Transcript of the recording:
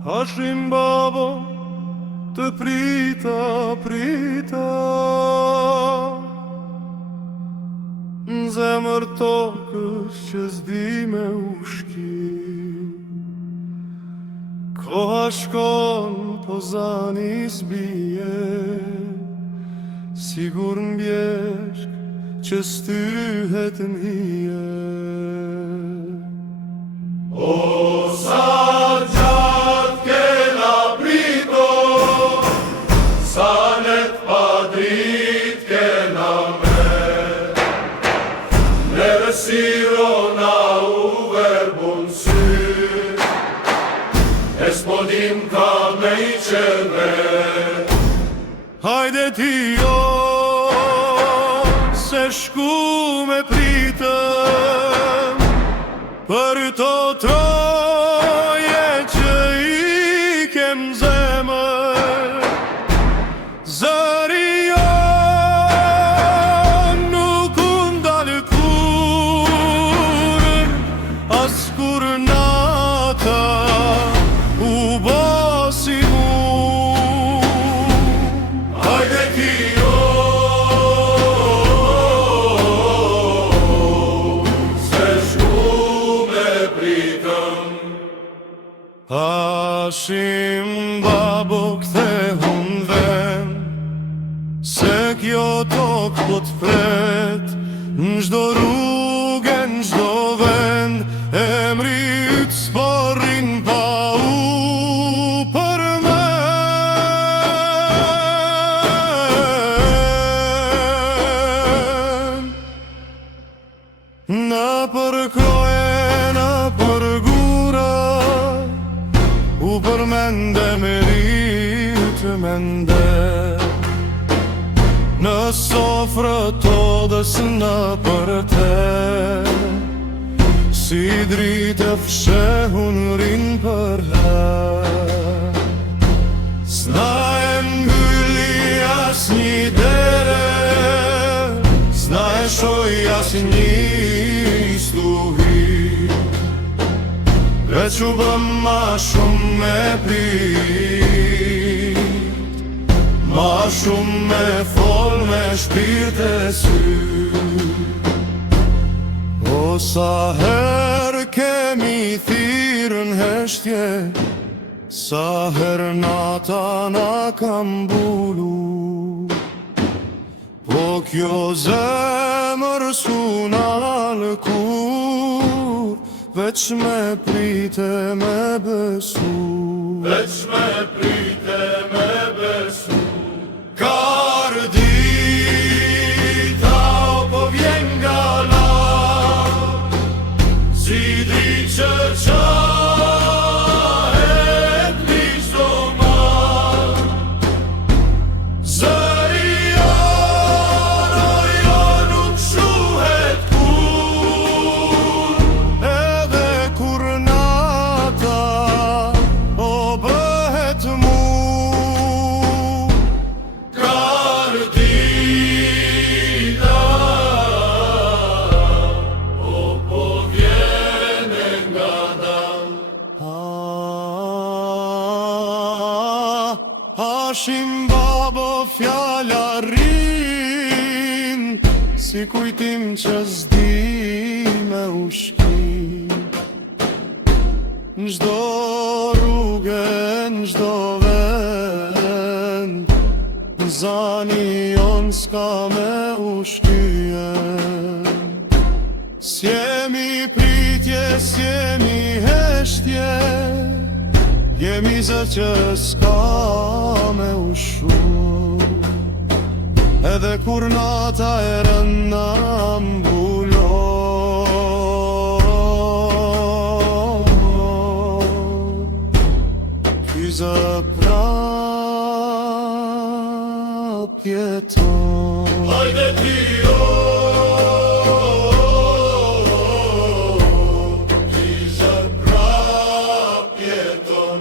Hashim babo, të prita në zemër tokës që s'di me ushki. Koha shkon, po zani s'bije, sigur m'bjeshk që s'tyhet n'hije. O sa gjatë kena prito, sa net pa drit kena me, neve sirona u verbun sy, e s'podim ka me i qeve. Hajde ti jo, se shku me pritëm, për to troje që i kem zemër. Zëri jo nuk undalë kur, as kur nata u bosi mu. Hajde ki jo, se shku me pritëm. Hashim babo kthehun ven, se kjo tokë po t'pret, n'çdo rrugë, n'çdo vend, emri yt s'porrin pa u përmen. Në përkroje, në përgura, u përmende me rritë mende. Në sofrë todës në për te, si dritë fshehun rinë për her. S'na e mbylli as një dere, s'na e shoj as një stuhi, veç u bëm ma shumë me prit, ma shumë me fol me shpirt e sy. O sa her kemi thirë n'heshtje, sa her nata na kam bulu, po kjo zemër s'unal kur, veç me prite me besu. Veç me prite me besu. Kar dita o po vjen nga larg, si dritë që qahet një çdo mal. Zëri jo nuk shuhet kur, edhe kur nata o bëhet mu. Kar dita o po vjene nga dal. Hashim babo fjalla rrin, si kujtim që s'di me ushki. N'çdo rrugë, n'çdo vend, zani jon s'ka me ushkyen. S'jemi pritje, s'jemi heshtje, jemi zë që s'ka me ushu, edhe kur nata e rëna mbulon. Ky zë prap jeton. Hajde ti jo, ky zë prap jeton.